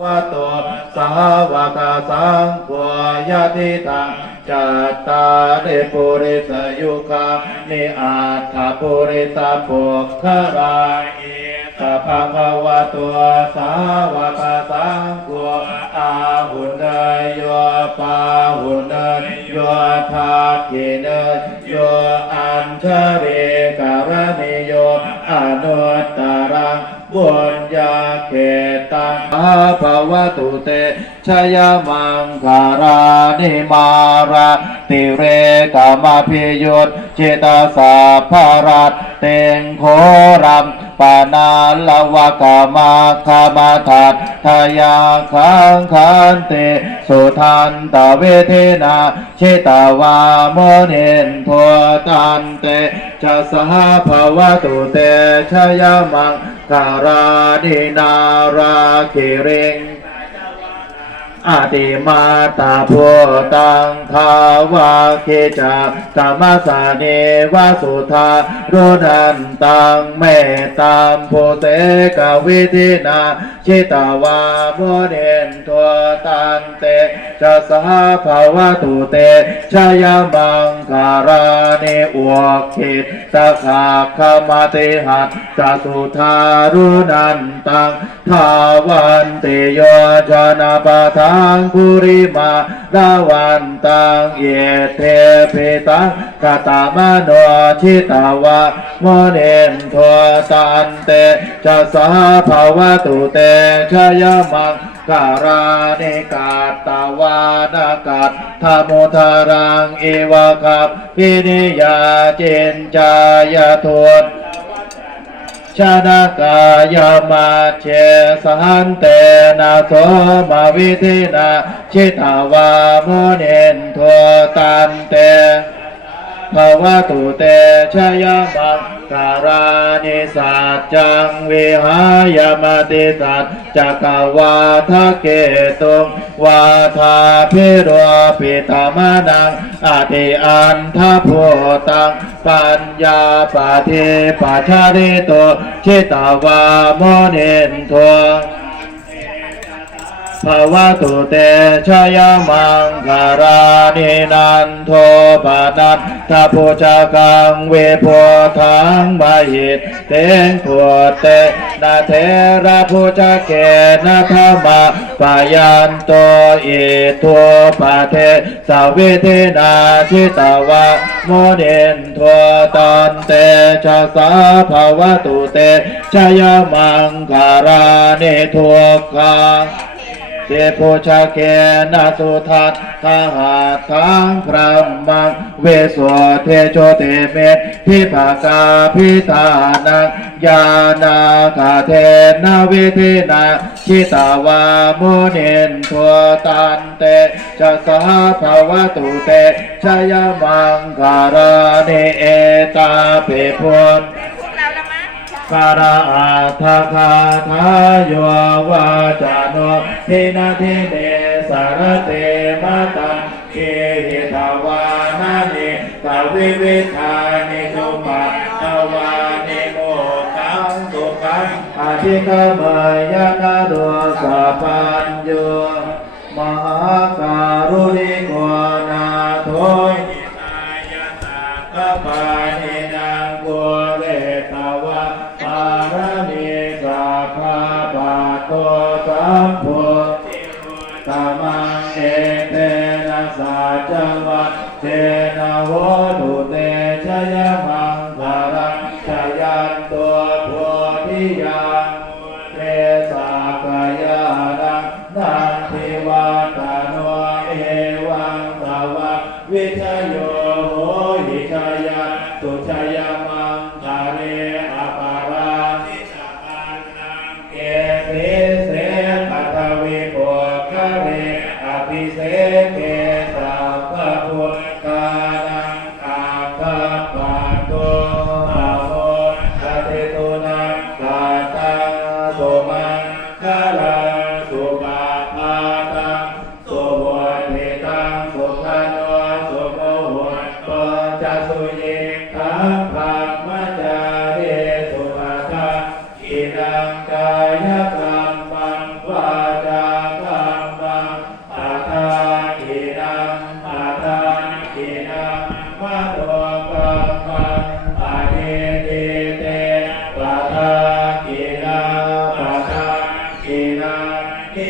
วะโตสาวกสังโฆยะติตังจัตตาริปุริสยุคานิอัตถปุริสปุคคราสัพพะวะโตสาวกสังโฆอาหุเนยโยปาหุเนยโยทากิเนยโยอัญชริกรณิโยอนุตตรังบุญญาเขตังอาภวตุเตชยมังคารานิมาราติเรกามพิยุตจิตาสาภรัตเตงโครัมปานาลวะกามาคามาทัตทายาคังคันเตสุทันตเวเทนาชิตาวามเนนทัวตันเตจะสหภวตุเตชยมังการานินาราคิเริงอติมาตาโพตังทาวาเคจากามาสาเนวาสุธารุนันตังเมตัมโพเสกวิธินาชิตาวาโมเนนทัวตันเตจะสหภาวะตุเตชยมังการานิอวคิตตะขาคามติหัตจะสุธารุนันตังทาวันติโยชนะปะทากุริมาดาวันตังเยเทปิตังกตามโนชิตาวะโมเนนทัวตันเตจะสหภาวะตุเตชยมังการานิกาตาวานากัตธรรมุทารังเอวะคับพินิยาเจนจายทุตชนะกายมาเชสันเตนะโสมาวิธินาชิตาวาโมเนนทัวตันเตภวตุเตชยมังการานิสัจจังวิหายมติสัจจักวาทะเกตุงวาทาพิโรปิตามานังอติอันทโพตังปัญญาปะเทปัจฉริโตชิตาวาโมเนนทัวภวตุเตชยมังการานินันโทปานัตถาปุจกังเวโพธังมหิตเตงผัวเตนะเทระปุจเกนะธรรมะปายันโตอิทัวปะเทสาวิเทนาชิตาวะโมเนนทัวตันเตชะสาภวตุเตชยมังการานิทัวกังเจโพชาเกนะสุทัตทหาทังพระมังเวสวเทโชเตเมตพิภากาพิธานังยานาคาเทนะวิธินาชิตาวาโมเนนทัวตันเตจะสหภวตุเตชยมังการานิเอตาเปพุนการาอัฏฐคาทายโยวาจาโนทินาทิเนสารเตมะตังเกหิตาวานานิกาวิวิธานิสุมาตวานิโมกังสุขังอธิกามายนาโดสัพพัญโยมหาการุณิโกนาโทหิตายะตากปานินางกุเรตวะปารมีสัพพะปะโตสัมโพธิตามังเอเตนะสัจจวัตเจนะโหตุเตชยมังคารังชยันตัวโพธิยังเตสากายานังนันทิวาตาโนเอวะ นาทิ